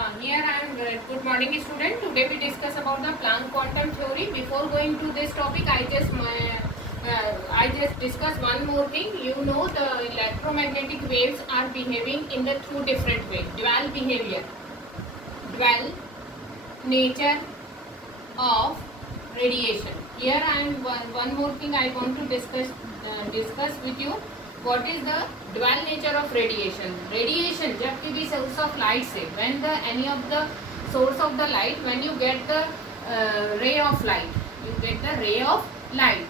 Here I am. Good morning, student. Today we discuss about the Planck quantum theory. Before going to this topic, I just discuss one more thing. You know the electromagnetic waves are behaving in the two different ways. Dual behavior, dual nature of radiation. Here I am. One more thing I want to discuss with you. What is the dual nature of radiation? Radiation जब भी source of light से when the any of the source of the light, when you get the ray of light, you get the ray of light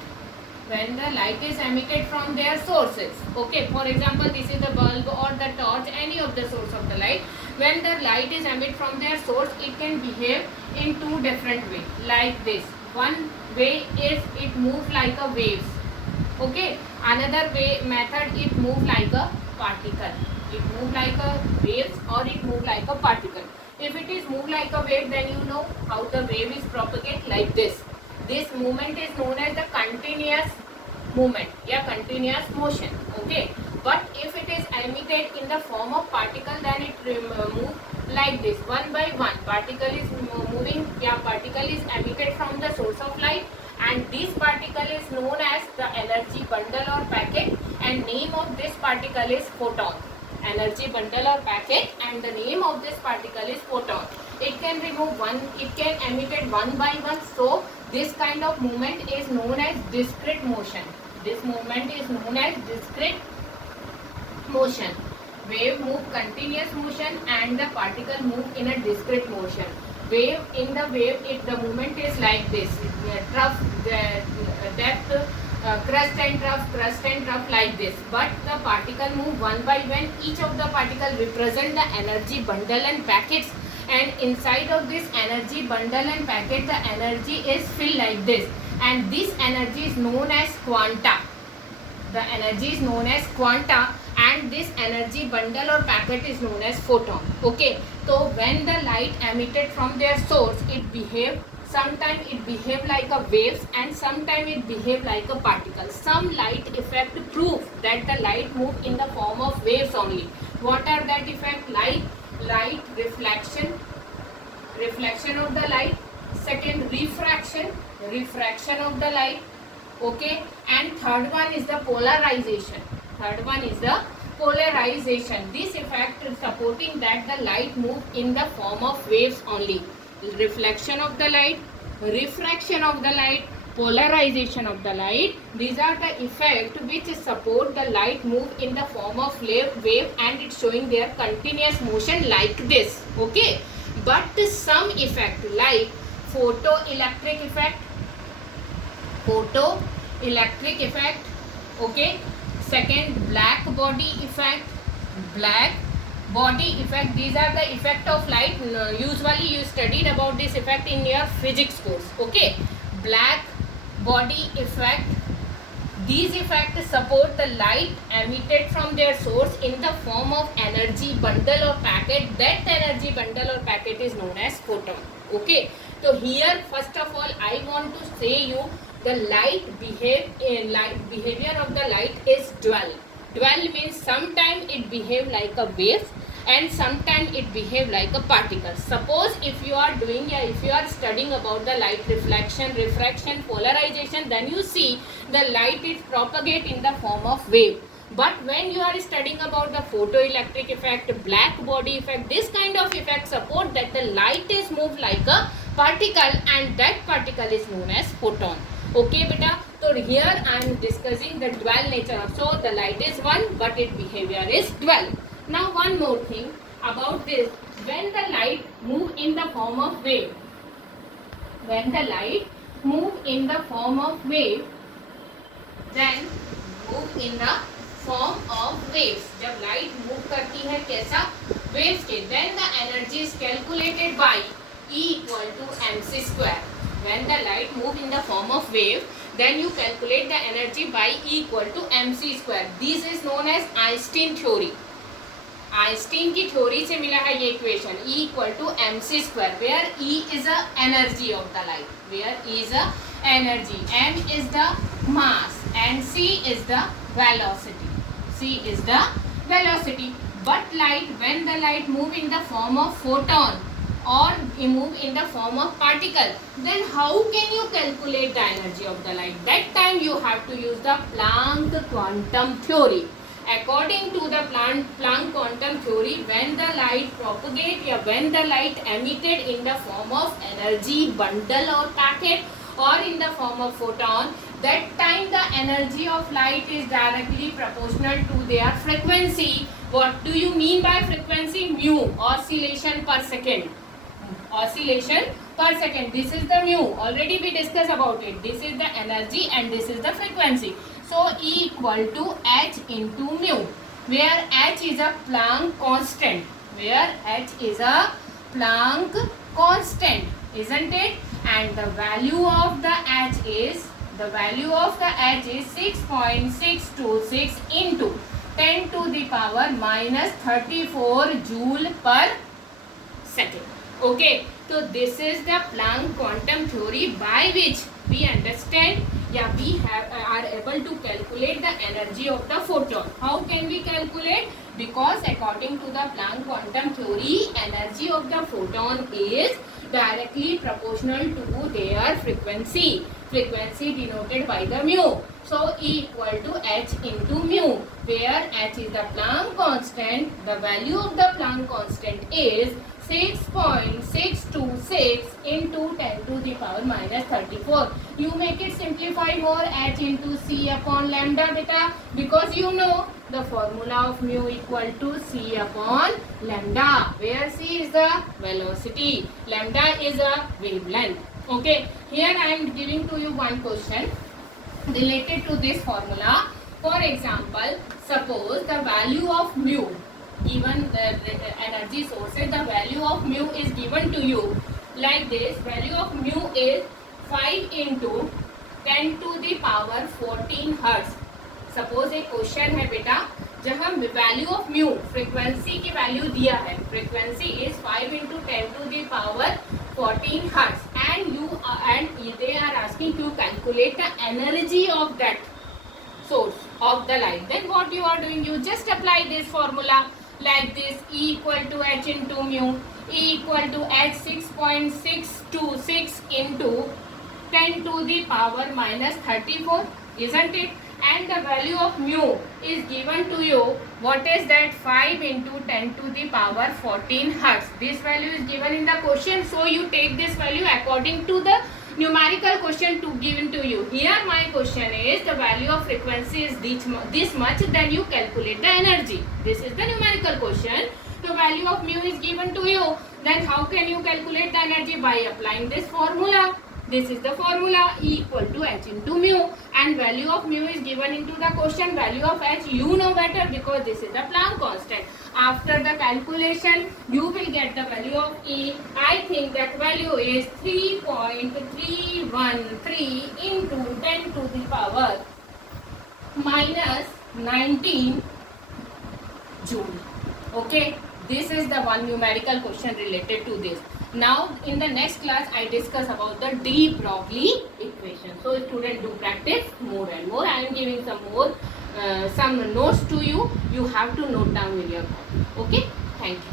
when the light is emitted from their sources. Okay, for example, this is the bulb or the torch, any of the source of the light. When the light is emitted from their source, it can behave in two different ways. Like this. One way is it moves like a waves. Okay, another way method, it move like a particle. It move like a waves or it move like a particle. If it is move like a wave, then you know how the wave is propagate like this. This movement is known as the continuous movement, yeah, continuous motion. Okay, but if it is emitted in the form of particle, then it move like this, one by one. Particle is moving, yeah, particle is emitted from the source of light, and this particle is known as the energy bundle or packet, and name of this particle is photon. Energy bundle or packet, and the name of this particle is photon. It can remove one, it can emitted one by one. So this kind of movement is known as discrete motion. This movement is known as discrete motion. Wave move continuous motion and the particle move in a discrete motion. Wave, in the wave, if the movement is like this, trough, depth, crust and trough like this, but the particle move one by one. Each of the particle represent the energy bundle and packets, and inside of this energy bundle and packet, the energy is filled like this, and this energy is known as quanta. The energy is known as quanta, and this energy bundle or packet is known as photon. Okay, so when the light emitted from their source, it behave, sometimes it behave like a waves and sometimes it behave like a particle. Some light effect prove that the light move in the form of waves only. What are that effect? Light reflection of the light. Second, refraction of the light. Okay, and third one is the polarization. This effect is supporting that the light move in the form of waves only. Reflection of the light, refraction of the light, polarization of the light. These are the effects which support the light move in the form of wave, and it's showing their continuous motion like this. Okay, but some effect like photoelectric effect. Okay, second, black body effect. These are the effect of light. Usually you studied about this effect in your physics course. Okay, black body effect. These effects support the light emitted from their source in the form of energy bundle or packet. That energy bundle or packet is known as photon. Okay, so here first of all I want to say you the behavior of the light is dual. Dual means sometimes it behave like a wave and sometimes it behave like a particle. Suppose if you are studying about the light reflection, refraction, polarization, then you see the light is propagate in the form of wave. But when you are studying about the photoelectric effect, black body effect, this kind of effect support that the light is moved like a particle, and that particle is known as photon. Okay beta, so here I am discussing the dual nature. So the light is one but its behavior is dual. Now one more thing about this, when the light move in the form of wave, then move in the form of waves. जब light move करती है कैसा, waves के, then the energy is calculated by E equal to mc². When the light move in the form of wave, then you calculate the energy by E equal to mc². This is known as Einstein theory. Einstein की theory से मिला है ये equation, E equal to mc², where E is the energy of the light, m is the mass and c is the velocity. But light, when the light move in the form of photon or move in the form of particle, then how can you calculate the energy of the light? That time you have to use the Planck quantum theory. According to the Planck quantum theory, when the light propagate, when the light emitted in the form of energy bundle or packet or in the form of photon, that time the energy of light is directly proportional to their frequency. What do you mean by frequency? Mu, oscillation per second. Oscillation per second. This is the mu. Already we discussed about it. This is the energy and this is the frequency. So E equal to H into mu, where H is a Planck constant. Where H is a Planck constant, isn't it? And the value of the H is 6.626 into 10 to the power minus 34 joule per second. Okay, so this is the Planck quantum theory by which we understand, we are able to calculate the energy of the photon. How can we calculate? Because according to the Planck quantum theory, energy of the photon is directly proportional to their frequency. Frequency denoted by the mu. So E equal to H into mu, where H is the Planck constant. The value of the Planck constant is 6.626 into 10 to the power minus 34. You make it simplify more, H into C upon lambda beta, because you know the formula of mu equal to C upon lambda, where C is the velocity, lambda is a wavelength. Okay, here I am giving to you one question related to this formula. For example, suppose the value of mu, given the energy sources, the value of mu is given to you like this. Value of mu is 5 into 10 to the power 14 hertz. Suppose एक question है बेटा, जहाँ value of mu, frequency की value दिया है, frequency is 5 into 10 to the power 14 hertz, and they are asking to calculate the energy of that source of the light. Then what you are doing? You just apply this formula like this: E equal to H into mu, E equal to H 6.626 into 10 to the power minus 34, isn't it? And the value of mu is given to you. What is that? 5 into 10 to the power 14 hertz. This value is given in the question, so you take this value according to the numerical question to given to you. Here my question is the value of frequency is this much, then you calculate the energy. This is the numerical question. The value of mu is given to you, then how can you calculate the energy? By applying this formula. This is the formula, E equal to H into mu, and value of mu is given into the question. Value of H you know better because this is the Planck constant. After the calculation, you will get the value of E. I think that value is 3.313 into 10 to the power minus 19 joule. Okay, this is the one numerical question related to this. Now in the next class I discuss about the de Broglie equation. So students, do practice more and more. I am giving some notes to you. You have to note down in your book. Okay, thank you.